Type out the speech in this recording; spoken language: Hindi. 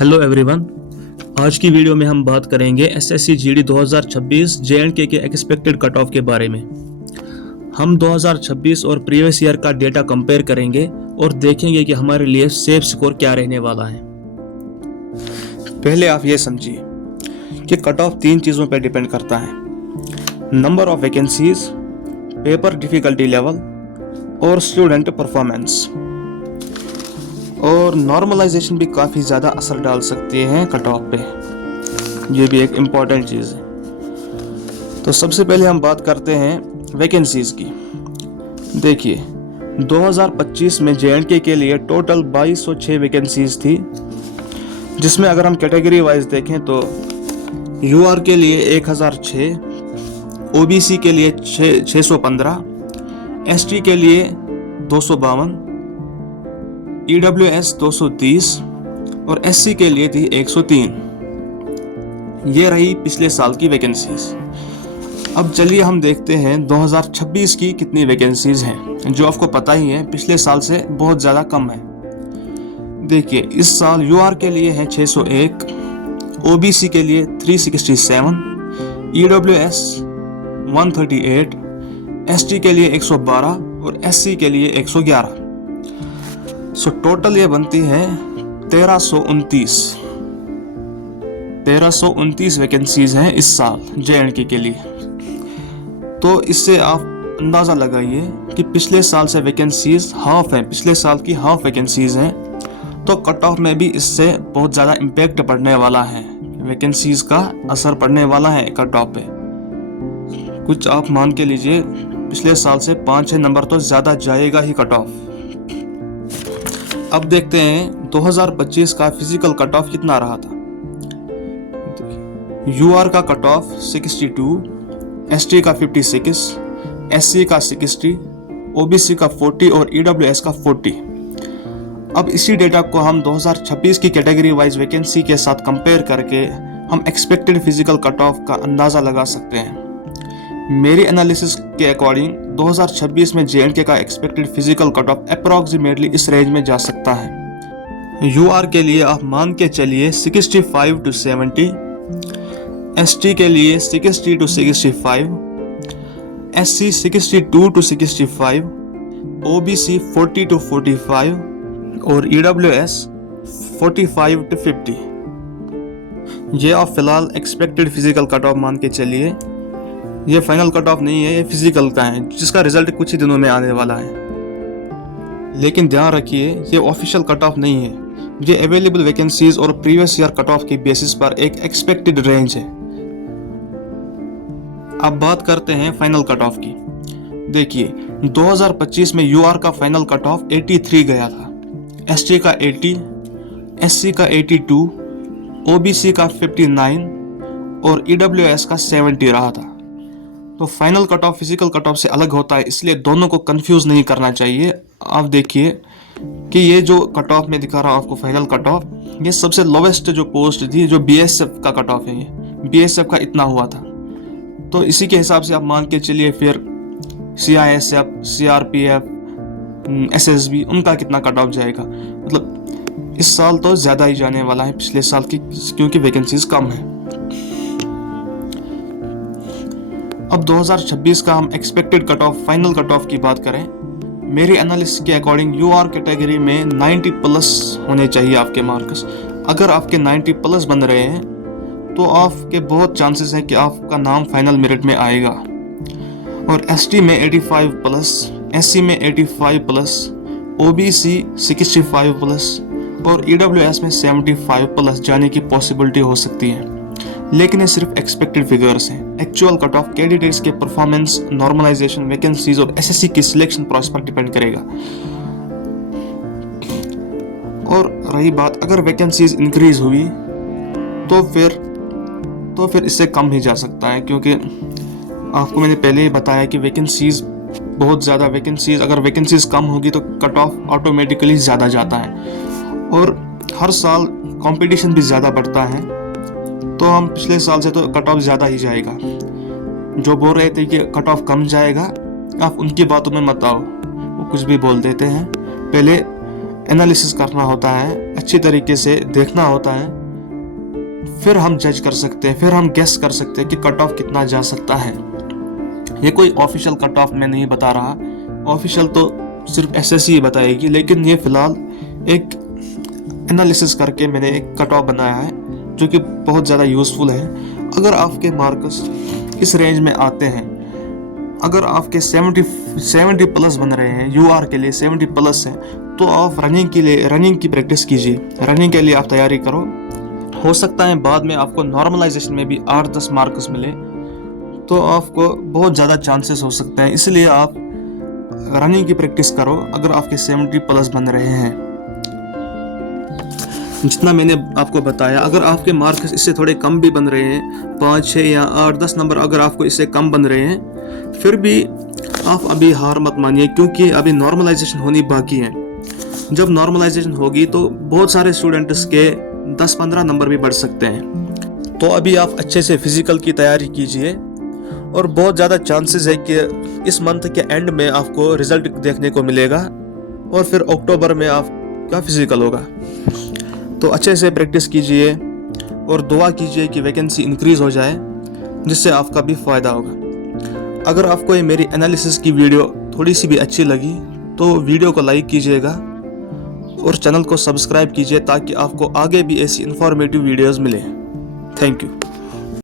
Hello everyone. आज की वीडियो में हम बात करेंगे एसएससी जीडी 2026 जेएंडके के एक्सपेक्टेड कट ऑफ के बारे में। हम 2026 और प्रीवियस ईयर का डेटा कंपेयर करेंगे और देखेंगे कि हमारे लिए सेफ स्कोर क्या रहने वाला है। पहले आप ये समझिए कि कट ऑफ तीन चीज़ों पर डिपेंड करता है: number of vacancies, paper difficulty level और स्टूडेंट परफॉर्मेंस। और नॉर्मलाइजेशन भी काफ़ी ज़्यादा असर डाल सकती है कट ऑफ पे, ये भी एक इम्पॉर्टेंट चीज़ है। तो सबसे पहले हम बात करते हैं वैकेंसीज़ की। देखिए 2025 में जेएंडके के लिए टोटल 2206 वैकेंसीज थी, जिसमें अगर हम कैटेगरी वाइज देखें तो यूआर के लिए 1006, ओबीसी के लिए 615, एसटी के लिए 252, ईडब्ल्यूएस 230 और एससी के लिए थी 103। ये रही पिछले साल की वैकेंसीज। अब चलिए हम देखते हैं 2026 की कितनी वैकेंसीज हैं, जो आपको पता ही है पिछले साल से बहुत ज़्यादा कम है। देखिए इस साल यूआर के लिए है 601, ओबीसी के लिए 367, ईडब्ल्यूएस 138, एसटी के लिए 112 और एससी के लिए 111। सो टोटल ये बनती है 1329 वैकेंसीज हैं इस साल जेएंडके के लिए। तो इससे आप अंदाज़ा लगाइए कि पिछले साल से वैकेंसीज हाफ हैं, पिछले साल की हाफ वैकेंसीज हैं। तो कट ऑफ में भी इससे बहुत ज़्यादा इम्पैक्ट पड़ने वाला है, वैकेंसीज का असर पड़ने वाला है कट ऑफ पे। कुछ आप मान के लीजिए पिछले साल से 5-6 नंबर तो ज़्यादा जाएगा ही कट ऑफ। अब देखते हैं 2025 का फिजिकल कट ऑफ कितना रहा था। यूआर का कट ऑफ 62, एसटी का 56, एससी का 60, ओबीसी का 40 और ईडब्ल्यूएस का 40। अब इसी डेटा को हम 2026 की कैटेगरी वाइज वैकेंसी के साथ कंपेयर करके हम एक्सपेक्टेड फिजिकल कट ऑफ का अंदाज़ा लगा सकते हैं। मेरी एनालिसिस के अकॉर्डिंग 2026 में जेएंडके का expected physical cut off approximately इस रेंज में जा सकता है। यूआर के लिए आप मान के चलिए 65 to 70, एसटी के लिए 60 to 65, SC 62 to 65, OBC 40 to 45 और ईडब्ल्यूएस 45 to 50। ये आप फिलहाल एक्सपेक्टेड फिजिकल कट ऑफ मान के चलिए। ये फाइनल कट ऑफ नहीं है, ये फिजिकल का है, जिसका रिजल्ट कुछ ही दिनों में आने वाला है। लेकिन ध्यान रखिए ये ऑफिशियल कट ऑफ नहीं है, ये अवेलेबल वैकेंसीज और प्रीवियस ईयर कट ऑफ के बेसिस पर एक एक्सपेक्टेड रेंज है। अब बात करते हैं फाइनल कट ऑफ की। देखिए 2025 में यूआर का फाइनल कट ऑफ 83 गया था, एसटी का 80, एससी का 82, ओबीसी का 59 और ईडब्ल्यूएस का 70 रहा था। तो final cut off physical cut off से अलग होता है, इसलिए दोनों को कंफ्यूज नहीं करना चाहिए। आप देखिए कि ये जो कट ऑफ में दिखा रहा हूं आपको फाइनल कट ऑफ, ये सबसे लोवेस्ट जो पोस्ट थी, जो बीएसएफ का कट ऑफ है, ये बीएसएफ का इतना हुआ था। तो इसी के हिसाब से आप मान के चलिए फिर सीआईएसएफ, सीआरपीएफ, एसएसबी, उनका कितना कट ऑफ जाएगा। मतलब इस साल तो ज़्यादा ही जाने वाला है पिछले साल की, क्योंकि वैकेंसीज कम है। अब 2026 का हम expected cut off, final cut off की बात करें, मेरी एनालिसिस के अकॉर्डिंग यूआर कैटेगरी में 90 प्लस होने चाहिए आपके मार्क्स। अगर आपके 90 प्लस बन रहे हैं तो आपके बहुत चांसेस हैं कि आपका नाम फाइनल मेरिट में आएगा। और एसटी में 85 प्लस, एससी में 85 प्लस, ओबीसी 65 प्लस और ईडब्ल्यूएस में 75 प्लस जाने की पॉसिबिलिटी हो सकती है। लेकिन ये सिर्फ एक्सपेक्टेड फिगर्स हैं। एक्चुअल कट ऑफ कैंडिडेट्स के परफॉर्मेंस, नॉर्मलाइजेशन, वैकेंसीज और एसएससी की सिलेक्शन प्रोसेस पर डिपेंड करेगा। और रही बात, अगर वैकेंसीज इंक्रीज हुई तो फिर इससे कम ही जा सकता है, क्योंकि आपको मैंने पहले ही बताया कि वैकेंसीज बहुत ज़्यादा, अगर वैकेंसीज कम होगी तो कट ऑफ ऑटोमेटिकली ज़्यादा जाता है। और हर साल कंपटीशन भी ज़्यादा बढ़ता है, तो हम पिछले साल से तो कट ऑफ ज़्यादा ही जाएगा। जो बोल रहे थे कि कट ऑफ कम जाएगा, आप उनकी बातों में मत आओ, वो कुछ भी बोल देते हैं। पहले एनालिसिस करना होता है, अच्छी तरीके से देखना होता है, फिर हम जज कर सकते हैं, फिर हम गेस कर सकते हैं कि कट ऑफ कितना जा सकता है। ये कोई ऑफिशियल कट ऑफ मैं नहीं बता रहा, ऑफिशियल तो सिर्फ एसएससी ही बताएगी, लेकिन ये फिलहाल एक एनालिसिस करके मैंने एक कट ऑफ बनाया है जो कि बहुत ज़्यादा यूज़फुल है। अगर आपके मार्क्स इस रेंज में आते हैं, अगर आपके 70 प्लस बन रहे हैं, यूआर के लिए 70 प्लस है, तो आप रनिंग की प्रैक्टिस कीजिए, रनिंग के लिए आप तैयारी करो। हो सकता है बाद में आपको नॉर्मलाइजेशन में भी 8-10 मार्क्स मिले, तो आपको बहुत ज़्यादा चांसेस हो सकते हैं। इसलिए आप रनिंग की प्रैक्टिस करो अगर आपके 70 प्लस बन रहे हैं। जितना मैंने आपको बताया, अगर आपके मार्क्स इससे थोड़े कम भी बन रहे हैं, 5, 6 या 8-10 नंबर अगर आपको इससे कम बन रहे हैं, फिर भी आप अभी हार मत मानिए, क्योंकि अभी नॉर्मलाइजेशन होनी बाकी है। जब नॉर्मलाइजेशन होगी तो बहुत सारे स्टूडेंट्स के 10-15 नंबर भी बढ़ सकते हैं। तो अभी आप अच्छे से फिजिकल की तैयारी कीजिए, और बहुत ज़्यादा चांसेस है कि इस मंथ के एंड में आपको रिजल्ट देखने को मिलेगा, और फिर अक्टूबर में आपका फिजिकल होगा। तो अच्छे से प्रैक्टिस कीजिए और दुआ कीजिए कि वैकेंसी इंक्रीज़ हो जाए, जिससे आपका भी फ़ायदा होगा। अगर आपको ये मेरी एनालिसिस की वीडियो थोड़ी सी भी अच्छी लगी तो वीडियो को लाइक कीजिएगा और चैनल को सब्सक्राइब कीजिए, ताकि आपको आगे भी ऐसी इन्फॉर्मेटिव वीडियोज़ मिले। Thank you.